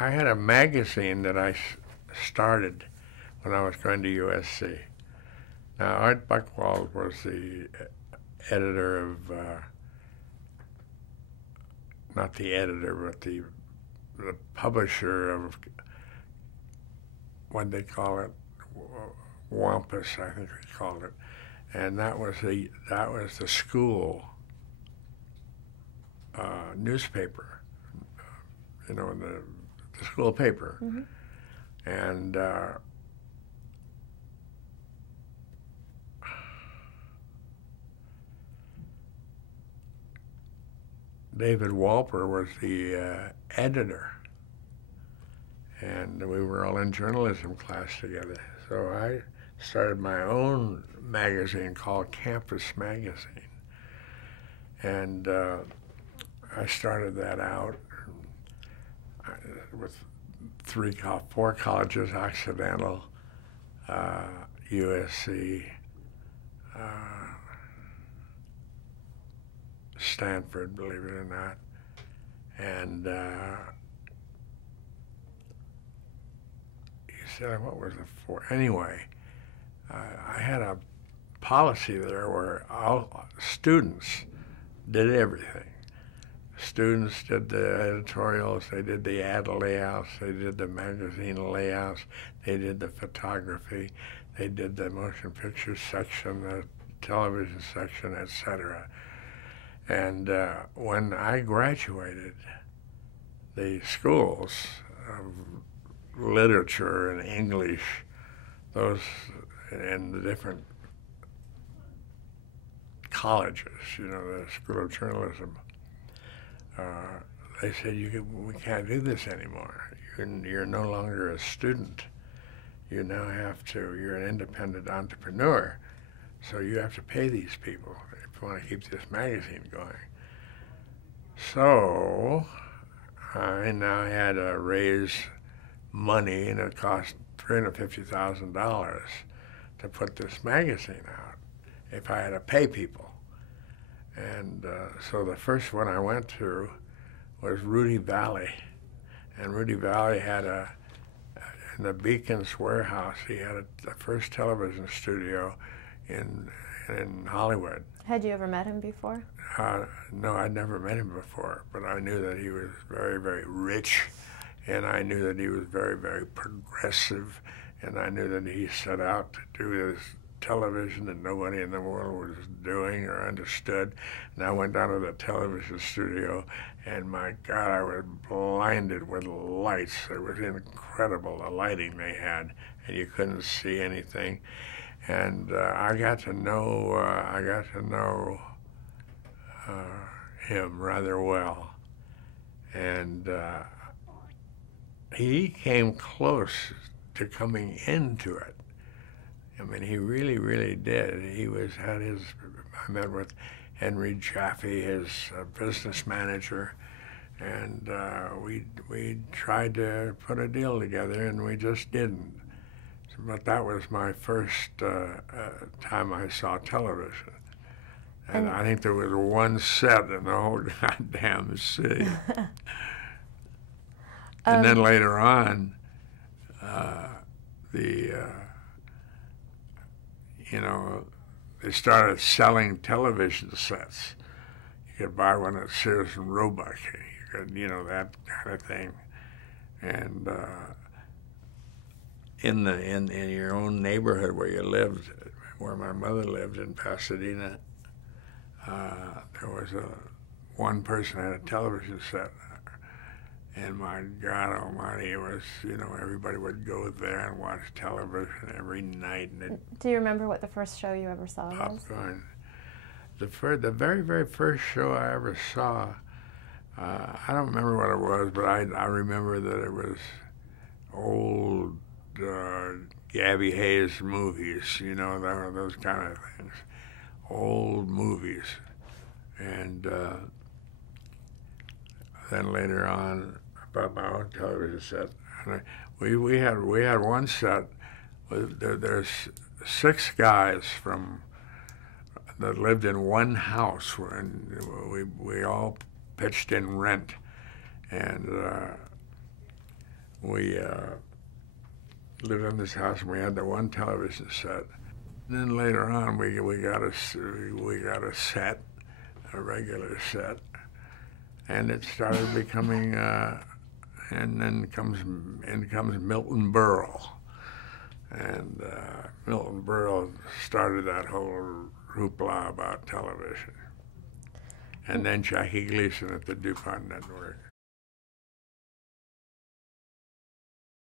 I had a magazine that I started when I was going to USC. Now, Art Buchwald was the editor of, not the editor, but the publisher of, what they call it, Wampus, I think they called it. And that was the school newspaper, you know, the school paper. Mm-hmm. And David Walper was the editor, and we were all in journalism class together. So I started my own magazine called Campus Magazine, and I started that out with 4 colleges: Occidental, USC, Stanford, believe it or not, and you said, what was the 4? Anyway, I had a policy there where all students did everything. Students did the editorials, they did the ad layouts, they did the magazine layouts, they did the photography, they did the motion picture section, the television section, etc. And when I graduated, the schools of literature and English, those and the different colleges, you know, the School of Journalism, they said, we can't do this anymore. You're no longer a student. You now have to, you're an independent entrepreneur, so you have to pay these people if you want to keep this magazine going. So I now had to raise money, and it cost $350,000 to put this magazine out if I had to pay people. And so the first one I went to was Rudy Valley. And Rudy Valley had in the Beacon's warehouse, he had the first television studio in Hollywood. Had you ever met him before? No, I'd never met him before, but I knew that he was very, very rich, and I knew that he was very, very progressive, and I knew that he set out to do this television that nobody in the world was doing or understood. And I went down to the television studio, and my God, I was blinded with lights. It was incredible, the lighting they had, and you couldn't see anything. And I got to know him rather well, and he came close to coming into it. I mean, he really, really did. I met with Henry Jaffe, his business manager, and we tried to put a deal together, and we just didn't. But that was my first time I saw television. And I think there was one set in the whole goddamn city. And then later on, they started selling television sets. You could buy one at Sears and Roebuck. You could, that kind of thing. And in your own neighborhood where you lived, where my mother lived in Pasadena, there was one person had a television set. And my God Almighty, it was, everybody would go there and watch television every night. And do you remember what the first show you ever saw was? Popcorn. The very, very first show I ever saw, I don't remember what it was, but I remember that it was old Gabby Hayes movies, those kind of things, old movies. And then later on, about my own television set. And we had one set. There's 6 guys that lived in one house, and we all pitched in rent, and we lived in this house, and we had the one television set. And then later on, we got a set, a regular set, and it started becoming. And then in comes Milton Berle, and Milton Berle started that whole hoopla about television. And then Jackie Gleason at the DuPont Network.